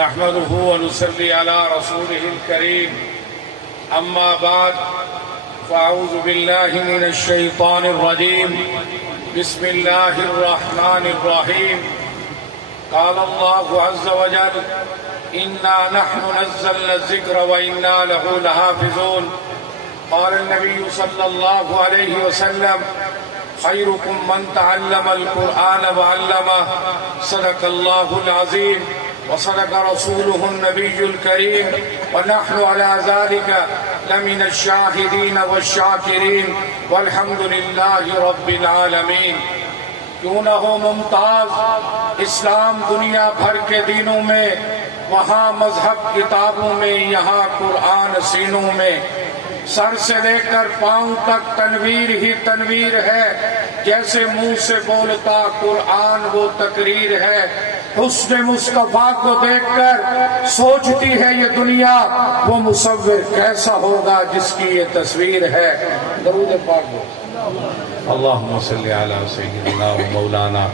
نحمده ونصلي على رسوله الكريم أما بعد فأعوذ بالله من الشيطان الرجيم بسم الله الرحمن الرحيم قال الله عز وجل إنا نحن نزلنا الذكر وإنا له لحافظون قال النبي صلى الله عليه وسلم خيركم من تعلم القرآن وعلمه صدق الله العظيم وصدق رسوله النبي الكريم ونحن على ذلك لمن الشاهدين والشاكرين والحمد لله رب العالمين۔ کیوں نہ ہو ممتاز اسلام دنیا بھر کے دینوں میں، وہاں مذہب کتابوں میں، یہاں قرآن سینوں میں، سر سے لے کر پاؤں تک تنویر ہی تنویر ہے، جیسے منہ سے بولتا قرآن وہ تقریر ہے۔ حسن مصطفیٰ کو دیکھ کر سوچتی ہے یہ دنیا، وہ مصور کیسا ہوگا جس کی یہ تصویر ہے۔ درود پاک ہو۔ اللہم صلی علی سیدنا و مولانا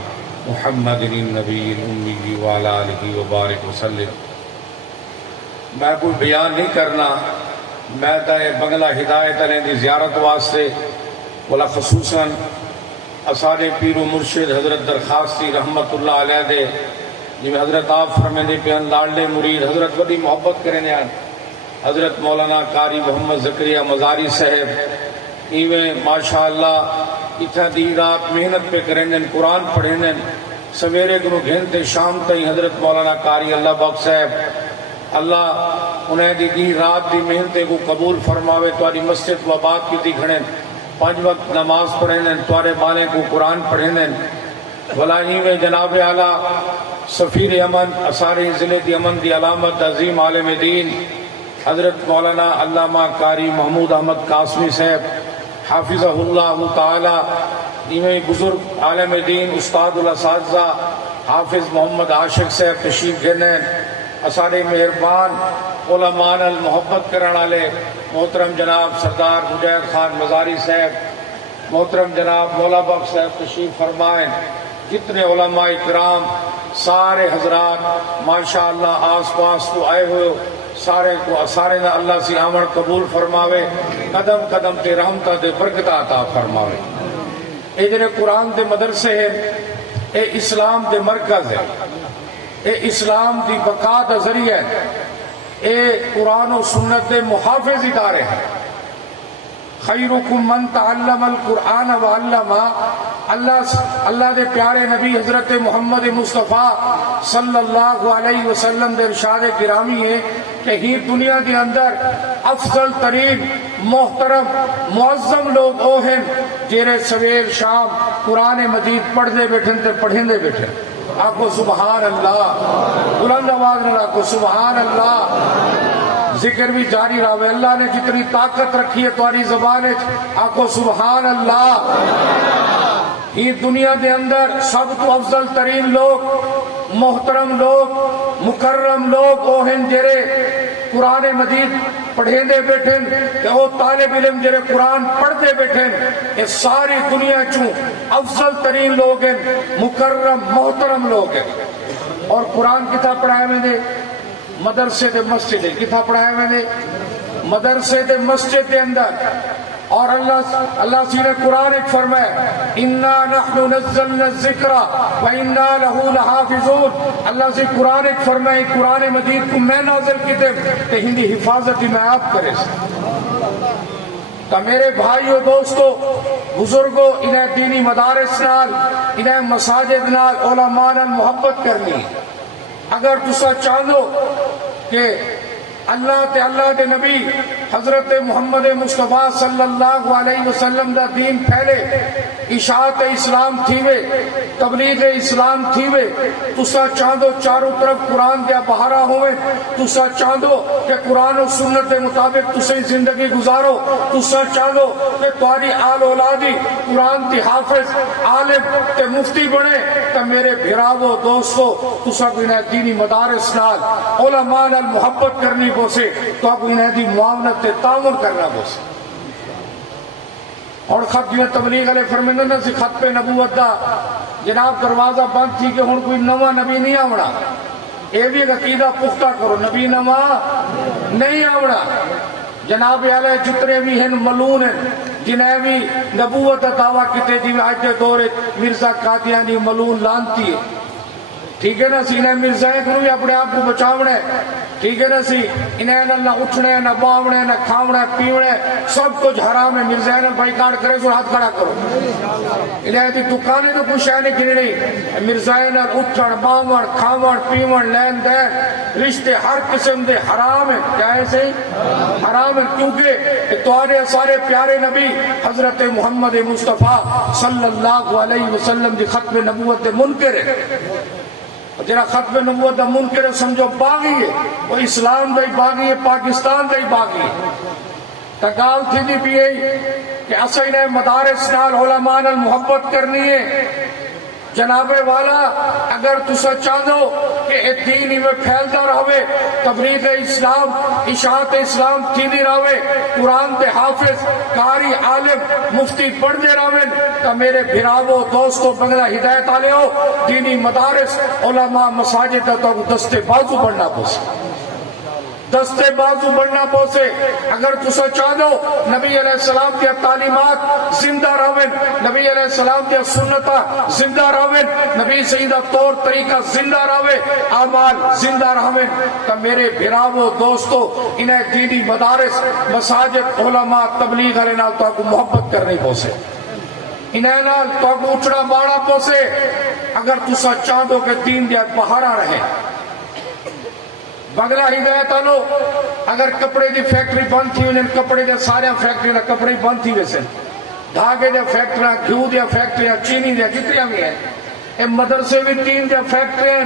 محمد النبی الامی وعلی آلہ وبارک وسلم۔ میں کوئی بیان نہیں کرنا، میں تے بنگلہ ہدایت علیہ دی زیارت واسطے ولا خصوصاً اساڑے پیر و مرشد حضرت درخواستی رحمت اللہ علیہ دے جی حضرت آپ فرمیندے پیان لاڈلے مرید حضرت وڈی محبت کرنے آن حضرت مولانا قاری محمد زکریا مزاری صاحب ایویں ماشاءاللہ اتنا دی رات محنت پہ کریں قرآن پڑھیں سویرے گنو گھنتے شام تئی حضرت مولانا قاری اللہ بخش صاحب اللہ انہیں دی رات دی محنتے کو قبول فرماوے، تواری مسجد و آباد کی دی کھڑیں 5 وقت نماز پڑھیں، توارے بالے کو قرآن پڑھیں ولائی میں جناب اعلیٰ سفیر امن اساری ضلع دی امن دی علامت عظیم عالم دین حضرت مولانا علامہ قاری محمود احمد قاسمی صاحب حافظہ اللہ تعالی، ایویں بزرگ عالم دین استاد الاساتذہ حافظ محمد عاشق صاحب تشریف گھنیں، اسارے مہربان علماء المحبت کرن والے محترم جناب سردار مجاہد خان مزاری صاحب، محترم جناب مولا بخش صاحب تشریف فرمائیں، جتنے علماء کرام سارے حضرات ماشاءاللہ آس پاس تو آئے ہوئے سارے نہ اللہ سے آمن قبول فرماوے، قدم قدم تے رحمتہ دے برکتہ عطا فرماوے۔ اے جنہیں قرآن دے مدرسے ہیں، اے اسلام دے مرکز ہے، اے اسلام دی بقا دا ذریعہ ہے، اے قرآن و سنت دے محافظ ادارے ہیں۔ خیرکم من تعلم القرآن وعلمہ، اللہ دے پیارے نبی حضرت محمد مصطفیٰ صلی اللہ علیہ وسلم دے ارشاد گرامی ہے کہ ہی دنیا کے اندر افضل ترین محترم معظم لوگ وہ ہیں جیرے سویر شام قرآن مجید پڑھ دے بیٹھن تے پڑھیں دے بیٹھن۔ آپ کو سبحان اللہ، بلند آواز میں آپ کو سبحان اللہ، ذکر بھی جاری رہے۔ اللہ نے جتنی طاقت رکھی ہے تمہاری زبان ہے، آپ کو سبحان اللہ۔ یہ دنیا دے اندر سب تو افضل ترین لوگ، محترم لوگ، مکرم لوگ وہ ہیں جرے قرآن مجید پڑھیں دے بیٹھیں کہ وہ طالب علم جرے قرآن پڑھ دے بیٹھیں، یہ ساری دنیا چوں افضل ترین لوگ ہیں، مکرم محترم لوگ ہیں۔ اور قرآن کتھا پڑھائے میں دے مدرسے دے مسجد ہے، کتھا پڑھائے میں دے مدرسے دے مسجد دے اندر۔ اور اللہ سی نے قرآن ایک فرمایا انا نحن نزلنا الذکر وانا له لحافظون۔ اللہ سے قرآن ایک فرمائے قرآن مجید کو میں نازل کیتے تے ہندی حفاظت میں آپ کرے تو میرے بھائیو دوستو بزرگو انہیں دینی مدارس نال انہیں مساجد نال علماء نال محبت کرنی۔ اگر تسا چاہو کہ اللہ دے نبی حضرت محمد مصطفیٰ صلی اللہ علیہ وسلم دا دین پھیلے، اشاعت اسلام تھیوے، تبلیغ اسلام تھیوے، تسا چاہدو چاروں طرف قرآن دیا بہارا ہوئے، تسا چاہدو کہ قرآن و سنت دے مطابق تسے زندگی گزارو، تسا چاہدو کہ تمہاری آل اولادی قرآن دی حافظ عالم تے مفتی بنے، تو میرے بھراو دوستو تسا کو انہیں دینی مدارس نال علماء نال محبت کرنی بوسے، تو آپ انہیں دی معاونت تے تعاون کرنا بوسے۔ اور خط جو تبلیغ علیہ فرمیندہ نا سی خط پہ نبوت دا جناب دروازہ بند تھی کہ ہن کوئی نواں نبی نہیں آونا، یہ بھی عقیدہ پختہ کرو، نبی نما نہیں آوڑا۔ جناب علیہ جتنے بھی ہیں ملون ہیں جنہیں بھی نبوت دعویٰ کیتے جی آج کے دور مرزا قادیانی ملون لانتی ہے، ٹھیک ہے نا سی، انہیں مرزائیں کرو یا اپنے آپ کو بچاونا ہے، ٹھیک ہے نا سی، انہیں نہ اٹھنا ہے نہ باونا ہے نہ کھاونا ہے پیونا ہے، سب کچھ حرام ہے، مرزائیں نہ بھائی کارڈ کرے سو ہاتھ کھڑا کرو، انہیں دی دکانے تو کچھ ہے نہیں گننی، مرزائیں نہ اٹھن باون کھاون پیون لین دین رشتے ہر قسم دے حرام ہیں، کیا ہے صحیح حرام ہے، کیونکہ تمہارے سارے پیارے نبی حضرت محمد مصطفیٰ صلی اللہ علیہ وسلم دی ختم نبوت دے منکر ہے، جرا ختم نبوت دا منکر سمجھو باغی ہے، وہ اسلام دا ہی باغی ہے، پاکستان دا ہی باغی ہے۔ تگال تھی دی بھی ہے کہ اسا انہیں مدارس نال علماء نال محبت کرنی ہے، جناب والا اگر تسا چاہو کہ ایک دین ہی میں پھیلتا رہے، تبلیغ اسلام اشاعت اسلام تھیندی رہے، قرآن دے حافظ قاری عالم مفتی پڑھتے رہے، تو میرے بھراوو دوستو بنگلہ ہدایت آلے ہو، دینی مدارس علماء مساجد تو دستے بازو بڑھنا پوسے، دستے بازو بڑھنا پوسے۔ اگر تسا چاہو نبی علیہ السلام کی تعلیمات زندہ رہن، نبی علیہ السلام کی سنتہ زندہ رہن، نبی سیدہ طور طریقہ زندہ رہے، اعمال زندہ رہن، تو میرے بھراوو دوستو انہیں دینی مدارس مساجد علماء تبلیغ علیہ نال تو آپ کو محبت کرنی پوسے، انہیں نال تو آپ کو اٹھنا باڑا پوسے۔ اگر تسا چاہو کہ دین دیا بہارا رہے، بگلا ہدایت آلو اگر کپڑے دی فیکٹری بند تھی انہیں کپڑے دے سارے فیکٹری نہ کپڑے بند تھی ویسے، دھاگے دے فیکٹریاں گھیو دیا فیکٹریاں چینی دیا جتریاں بھی ہیں، اے مدرسے بھی تین دیا فیکٹریاں،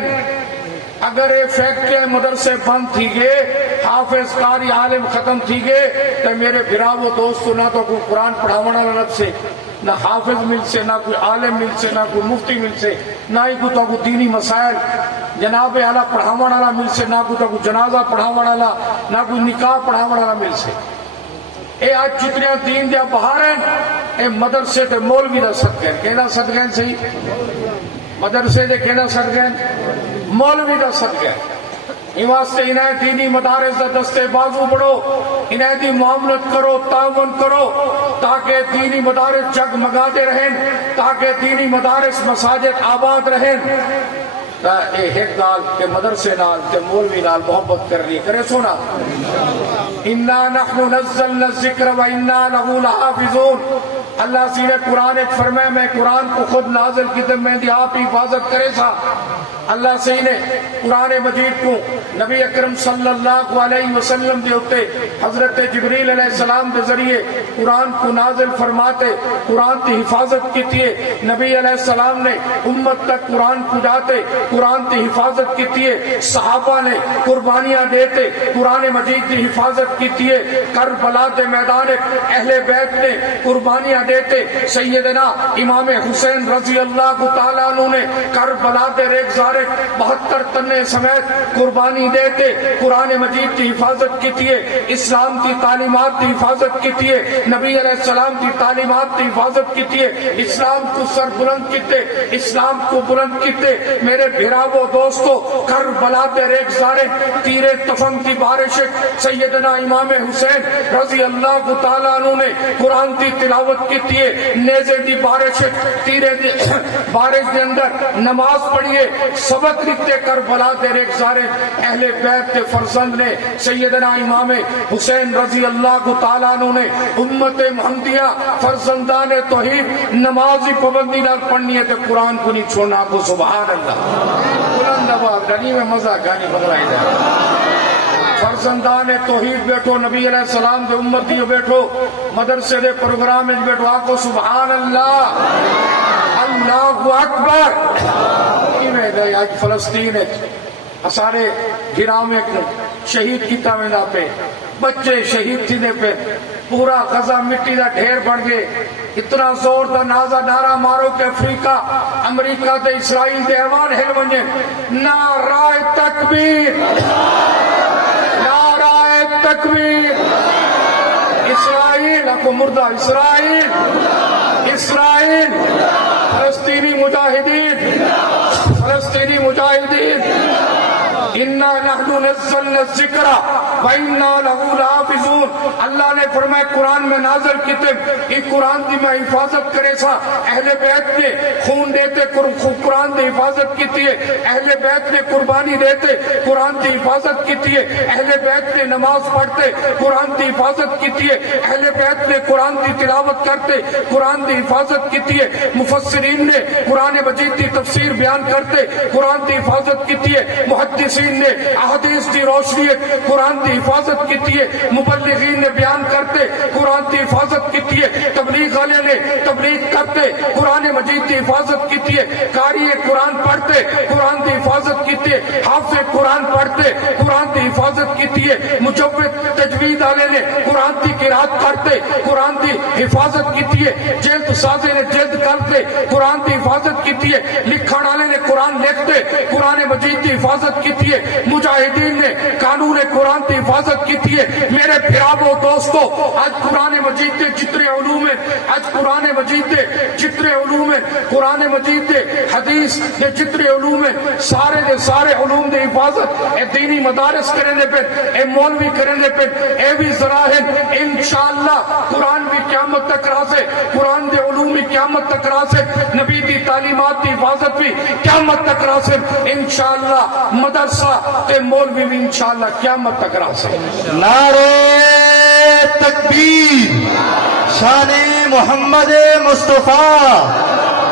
اگر یہ فیکٹریاں مدرسے بند تھی گئے، حافظ قاری عالم ختم تھی گئے، تو میرے بھراوو دوستو نہ تو کوئی قرآن پڑھاونا لگ سے، نہ حافظ مل سے، نہ کوئی عالم مل سے، نہ کوئی مفتی مل سے، نہ ہی کوئی تو کوئی دینی مسائل جناب اعلیٰ پڑھاون والا مل سے، نہ کوئی تو کوئی جنازہ پڑھاون والا، نہ کوئی نکاح پڑھاون والا مل سے۔ اے آج جتنیاں دین دیا بہار ہیں، اے مدرسے تے مولوی دا صدقہ ہیں، کہنا صدقہ ہیں صحیح، مدرسے دے کہنا صدقہ ہیں مولوی دا صدقہ ہیں۔ ان واسطے انہیں دینی مدارس دا دستے بازو بڑھو، انہیں دی معاملت کرو، تعاون کرو، تاکہ دینی مدارس جگمگاتے رہیں، تاکہ دینی مدارس مساجد آباد رہیں۔ ایک نال کے مدرسے نال کے مولوی نال محبت کرنی کرے سونا، اِنَّا نَحْنُ نَزَّلْنَا الذِّكْرَ وَإِنَّا لَهُ لَحَافِظُونَ۔ اللہ سی نے قرآن ایک فرمائے میں قرآن کو خود نازل کی تو میں دی آپ حفاظت کرے سا۔ اللہ سی نے قرآن مجید کو نبی اکرم صلی اللہ علیہ وسلم دے ہوتے حضرت جبریل علیہ السلام دے ذریعے قرآن کو نازل فرماتے، قرآن کی حفاظت کی تھی، نبی علیہ السلام نے امت تک قرآن کو جاتے، قرآن کی حفاظت کی تھی، صحابہ نے قربانیاں دیتے، قرآن مجید کی حفاظت کی تھی، کربلا دے میدان اہل بیت نے قربانیاں دیتے، سیدنا امام حسین رضی اللہ تعالیٰ عنہ نے کربلا دے ریگزارے 72 تنے سمیت قربانی دیتے، قرآن مجید کی حفاظت کی تھی، اسلام کی تعلیمات کی حفاظت کی تھی، نبی علیہ السلام کی تعلیمات کی حفاظت کی تھی، اسلام کو سر بلند کیتے، اسلام کو بلند کیتے۔ میرے بھراوو دوستو کربلا دے ریگزارے تیر تفنگ کی بارش سیدنا امام حسین رضی اللہ تعالیٰ عنہ نے قرآن کی تلاوت کی تھی، نیزے دی بارش تیرے دی بارش دے اندر نماز پڑھیے، سبق لکھتے کربلا دے ریگزارے اہل بیت کے فرزند نے سیدنا امام حسین رضی اللہ تعالیٰ عنہ نے امت محمدیہ فرزندان توحید نمازی پابندی نہ پڑھنی ہے تو قرآن کو نہیں چھوڑنا کو سبحان اللہ بلند آواز گانی میں مزہ گانی بدلائی جائے۔ فرزندان توحید بیٹھو، نبی علیہ السلام دے امتی بیٹھو، مدرسے دے پروگرام میں بیٹھو، آکو سبحان اللہ اللہ اکبر۔ آج فلسطین سارے گراویں کو شہید کیتا میں پہ بچے شہید تھی دے پہ پورا غزہ مٹی دا ڈھیر بڑھ گئے، اتنا زور دا نازا نعرہ مارو کہ افریقہ امریکہ دے اسرائیل دے ایوان ہل ونجے، نعرہ تکبیر نعرہ تکبیر، اسرائیل کو مردہ، اسرائیل اسرائیل، فلسطینی مجاہدین فلسطینی مجاہدین، اِنَّا نَحْنُ نَزَّلْنَا الذِّكْرَ وَإِنَّا لَهُ لَحَافِظُونَ. اللہ نے فرمایا قرآن میں نازل کیتے یہ قرآن دی میں حفاظت کرے سا. اہل بیت نے خون دیتے قرآن دی حفاظت کیتی ہے. اہل بیت نے قربانی دیتے قرآن دی حفاظت کیتی ہے. اہل بیت نے نماز پڑھتے قرآن دی حفاظت کیتی ہے. اہل بیت نے قرآن دی تلاوت کرتے قرآن دی حفاظت کیتی ہے. مفسرین نے قرآن مجید دی تفسیر بیان کرتے قرآن دی حفاظت کیتی ہے. محدثین نے احادیث دی روشنی قرآن دی حفاظت کیتی ہے. مبلغین نے بیان کرتے قرآن دی حفاظت کیتی ہے. تبلیغ والے نے تبلیغ کرتے قرآن مجید دی حفاظت کیتی ہے. قاری قرآن پڑھتے قرآن دی حفاظت کیتی ہے. حافظ قرآن پڑھتے قرآن دی حفاظت کیتی ہے. مجوید تجوید والے نے قرآن دی قرات کرتے قرآن دی حفاظت کیتی ہے. جلد سازے نے جلد کرتے قرآن دی حفاظت کیتی ہے. لکھن والے نے قرآن لکھتے قرآن مجید دی حفاظت کیتی ہے. مجاہدین نے قانون قرآن دی حفاظت کیتی ہے. میرے بھراؤ دوستو آج قرآن مجید دے جتنے علوم ہیں آج قرآن مجید دے جتنے علوم ہیں قرآن مجید دے حدیث دے جتنے علوم ہیں سارے دے سارے علوم دے حفاظت اے دینی مدارس کرنے پہ اے مولوی کرنے پہ اے بھی ذرا ہے. انشاءاللہ قرآن بھی قیامت تک راسے قرآن دے علوم بھی قیامت تک راسے نبی دی تعلیمات دی حفاظت بھی قیامت تک راسے انشاءاللہ مدرسہ تے مولوی بھی انشاءاللہ قیامت تک راسے. نعرہ تکبیر شان محمد مصطفیٰ.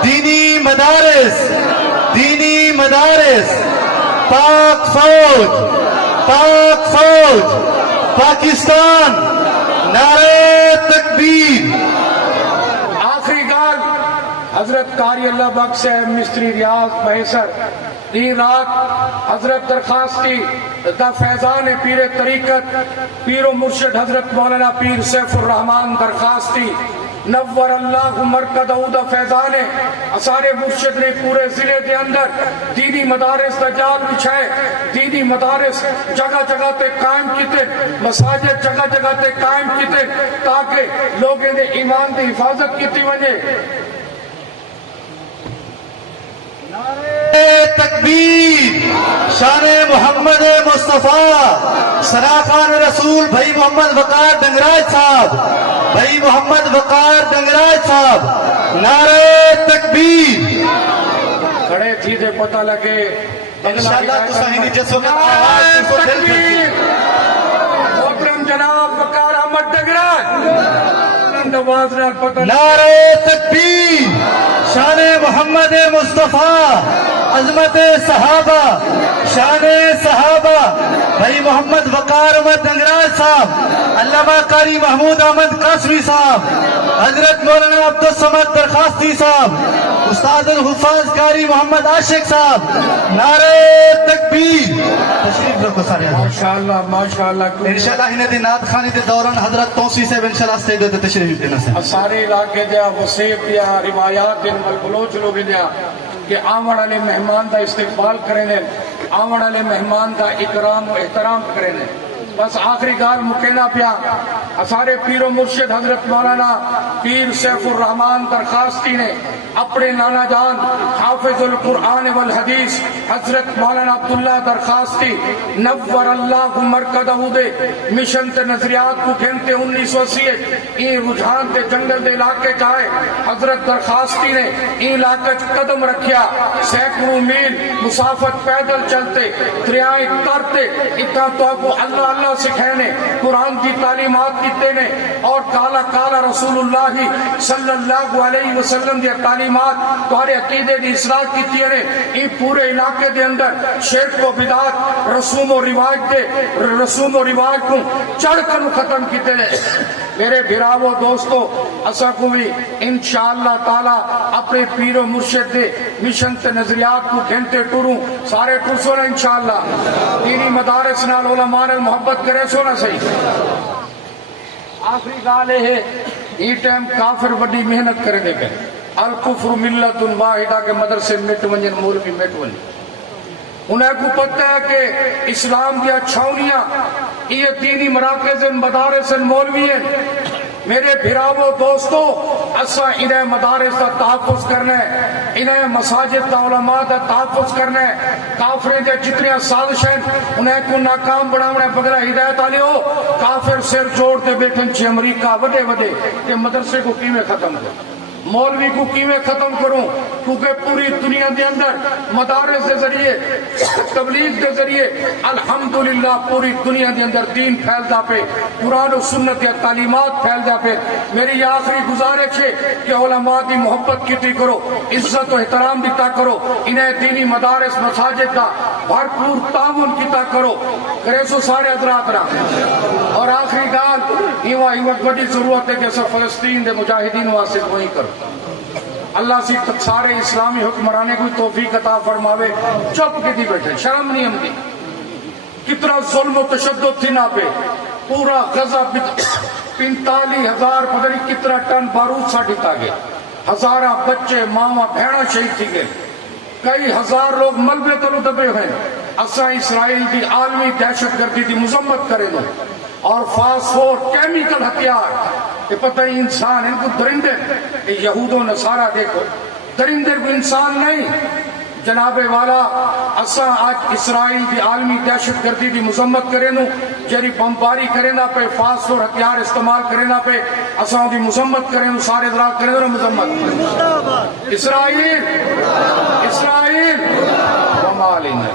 دینی مدارس پاک فوج پاکستان. نعرہ تکبیر. آخری گال حضرت قاری اللہ بخش صاحب مستری ریاض میسر دین رات حضرت درخواست کی دا فیضان پیر طریقت پیر و مرشد حضرت مولانا پیر سیف الرحمان درخواستی نور اللہ مرکز دا فیضان اسارے مرشد نے پورے ضلع دے اندر دینی مدارس دا جال بچھائے. دینی مدارس جگہ جگہ تے قائم کیتے مساجد جگہ جگہ تے قائم کیتے تاکہ لوگوں نے ایمان دی حفاظت کیتی وجے. تکبیر شان محمد مصطفیٰ. سراخان رسول بھائی محمد وقار ڈنگراج صاحب بھائی محمد وقار ڈنگراج صاحب. نعرہ تکبیر. کھڑے تھی دے پتہ لگے انشاءاللہ تو صحیح جسو کا نعرہ تکبیر. محترم جناب وقار احمد ڈنگراج نعرہ تکبیر شان محمد مصطفیٰ. عظمت صحابہ شان صحابہ بھائی محمد وقار احمد ڈنگراج صاحب علامہ قاری محمود احمد قاسمی صاحب حضرت مولانا عبدالصمد درخواستی صاحب استاد الحفاظ قاری محمد عاشق صاحب. نعرہ تکبیر. تشریف رکھو سارے ماشاءاللہ ماشاءاللہ. انشاءاللہ انہیں دی نعت خانی دے دوران حضرت توسی صاحب انشاءاللہ سٹیج دے تشریف دینا سے سارے علاقے دیا وسیب دیا روایات دن ملبلوچ لوگ دیا کہ آمن والے مہمان دا استقبال کریں آمن والے مہمان دا اکرام و احترام کریں. بس آخری گال مکینا پیا سارے پیر و مرشد حضرت مولانا پیر سیف الرحمان درخواستی نے اپنے نانا جان حافظ القرآن والحدیث حضرت مولانا عبداللہ درخواستی نور اللہ مرکزہ دے مشن تے نظریات کو گھنتے 1980 این رجحان تے جنگل دے علاقے چاہے حضرت درخواستی نے این علاقے قدم رکھیا. سینکڑوں میل مسافت پیدل چلتے دریائیں ترتے اتنا تو کو اللہ اللہ سکھینے قرآن کی تعلیمات کیتے نے اور کالا کالا رسول اللہ صلی اللہ علیہ وسلم دی تعلیمات تمہارے عقیدے دی اصلاح کیتی نے. یہ پورے علاقے دے اندر شرک و بدعت رسوم و رواج کو چڑھ کر ختم کیتے نے. میرے بھراؤ دوستو اسا کو بھی انشاءاللہ تعالی اپنے پیر و مرشد دے مشن تے نظریات کو گھنٹے ٹروں سارے ٹرسو نا انشاءاللہ. دینی مدارس نال علماء نال محبت کرے سو نا صحیح. آخری گال ہے یہ ٹائم کافر بڑی محنت کرے دے گئے الکفر ملت واحدہ کے مدرسے مٹ ونجن مولوی مٹ ونجن. انہیں کو پتہ ہے کہ اسلام دیا چھاؤنیاں یہ دینی مراکز مدارس مولوی ہیں. میرے بھراؤ دوستو اسا انہیں مدارس کا تحفظ کرنا ہے، انہیں مساجد کا علماء کا تحفظ کرنا ہے، کافریں دے جتنی سازش ہیں انہیں کو ناکام بناونا ہے، بغیر ہدایت آلے ہو کافر سر جوڑتے بیٹھن چھ امریکہ وڈے وڈے کہ مدرسے کو کیویں ختم کرو، مولوی کو کیویں ختم کروں، کیونکہ پوری دنیا دے اندر مدارس دے ذریعے تبلیغ دے ذریعے الحمدللہ پوری دنیا دے اندر دین پھیلدا پہ، قرآن و سنت یا تعلیمات پھیلدا پہ۔ میری آخری گزارش ہے کہ علماء دی محبت کیتی کرو، عزت و احترام دیتا کرو، انہیں دینی مدارس مساجد کا بھرپور تعاون کیتا کرو، کرے سو سارے حضرات را۔ اور آخری گال ایوہ بڑی ضرورت ہے کہ سب فلسطین دے مجاہدین واسطے وہی کرو۔ اللہ سی سارے اسلامی حکمرانے کو توفیق عطا فرماوے، چپ کے دی بیٹھے، شرم نہیں ہمیں کتنا ظلم و تشدد تھی نا پہ، پورا غزہ 45,000 پتہ نہیں کتنا ٹن بارود سا ڈتا گئے، ہزارہ بچے ماما بہنا شہید تھی گئے، کئی ہزار لوگ ملبے تلو دبے ہوئے۔ اساں اسرائیل دی عالمی دہشت گردی دی مذمت کرے دو، اور فاسفور کیمیکل ہتھیار یہ پتہ ہی انسان ان کو درندے، یہود و نصارہ دیکھو درندے کو انسان نہیں۔ جناب والا اساں آج اسرائیل دی عالمی دہشت گردی دی مذمت کریں نو، جری بمباری کریں نا پہ، فاسفور ہتھیار استعمال کریں نا پہ، اساں دی مذمت کریں نو، سارے ذرا کریں نو مذمت۔ اسرائیل وما علینا۔